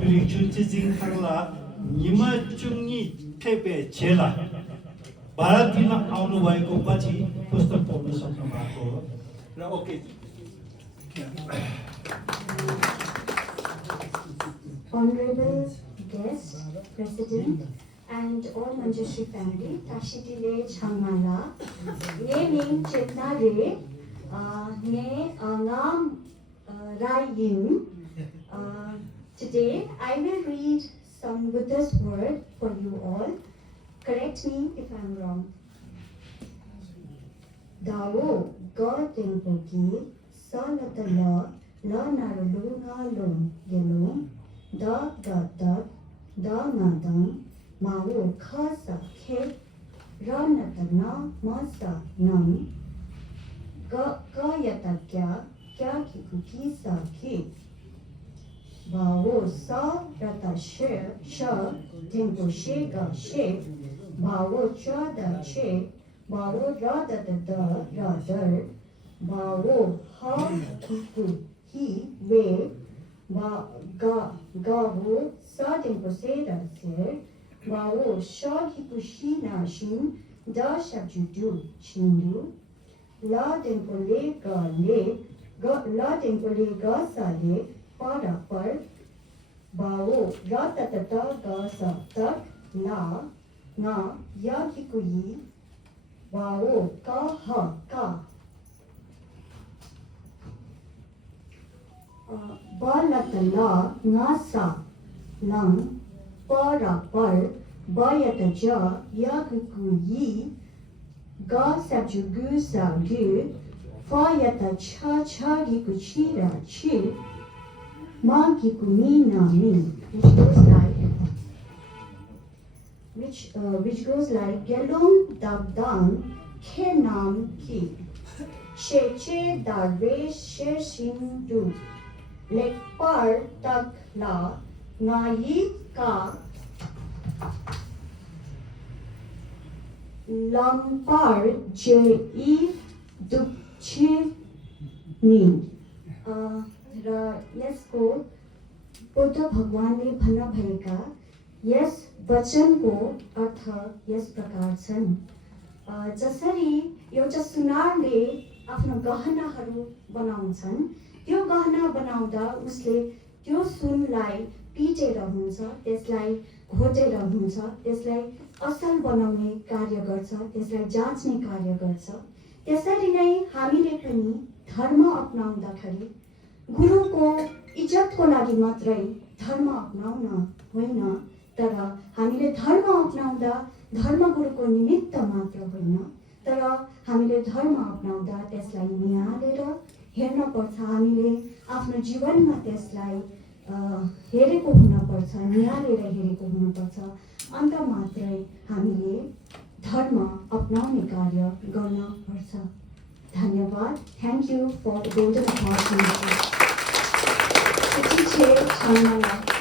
비리 주치징 탕라 니마 중이 페베 제라 바라티나 아우노 와이코까지 पुस्तक पढ्न सक्नु भएको हो र okay Honorable guest, President, and all Manjushri family, Tashitile Changmala, Naming Chetnare, Ne Angam Rayin. Today I will read some Buddha's word for you all. Correct me if I'm wrong. Dao Go Tempoki Salatala La Narulunga Lung Gelung Da Da Da Da Nadang Mawu Kasa Ke Ranatana Masa Nam Gayata Kya Kya Kikuki Sa Ki Bawo Sa Rata She Sha Tempo She Ga She Bawo Cha Da Che Bawo Ra Da Da Da Ra Dar Bawo Ha Kiku Hi We Ba Ga Gawo Sa Tempo Se Da Se Bawo Sha Kiku Shi Na Shin Da Sha Judu Chindu La Tempo Le Ga Le La Tempo Le Ga Sa Le Para Par Bawo Ra Ta Ta Ta Ga Sa Tak La Nga Ya Kiku Yi Bawo Ka Ha Ka Balatala Ngasa Lang Para Par Bayata Ja Yakuku Yi Ga Sabjugu Sa Gu Fayata Cha Cha Giku Chira Chi Ma Giku Mi Na Mi, which goes like Gelung Dab Dan Ke Nam Ki She Che Darwe She Shin Du Lek Par Tak La Ngayi Ka Lampar Je I Duk Che Ni र यसको बुद्ध भगवानले भन्नु भएका यस वचनको अर्थ यस प्रकार छन् जसरी एउटा सुनारले आफ्नो गहनाहरू बनाउँछन् त्यो गहना बनाउँदा उसले त्यो सुनलाई पिटेर हुन्छ त्यसलाई घोटेर हुन्छ त्यसलाई असल बनाउने कार्य गर्छ त्यसलाई जाँच्ने कार्य गर्छ त्यसरी नै हामीले पनि धर्म अपनाउँदाखेरि गुरुको इज्जतको लागि मात्रै धर्म अपनाउन होइन तर हामीले धर्म अपनाउँदा धर्म गुरुको निमित्त मात्र होइन तर हामीले धर्म अपनाउँदा त्यसलाई निहालेर हेर्न पर्छ हामीले आफ्नो जीवनमा त्यसलाई हेरेको हुनुपर्छ निहालेर हेरेको हुनुपर्छ अन्त मात्रै हामीले धर्म अपनाउने कार्य गर्न पर्छ धन्यवाद thank you for the golden opportunity Teacher Chanmala.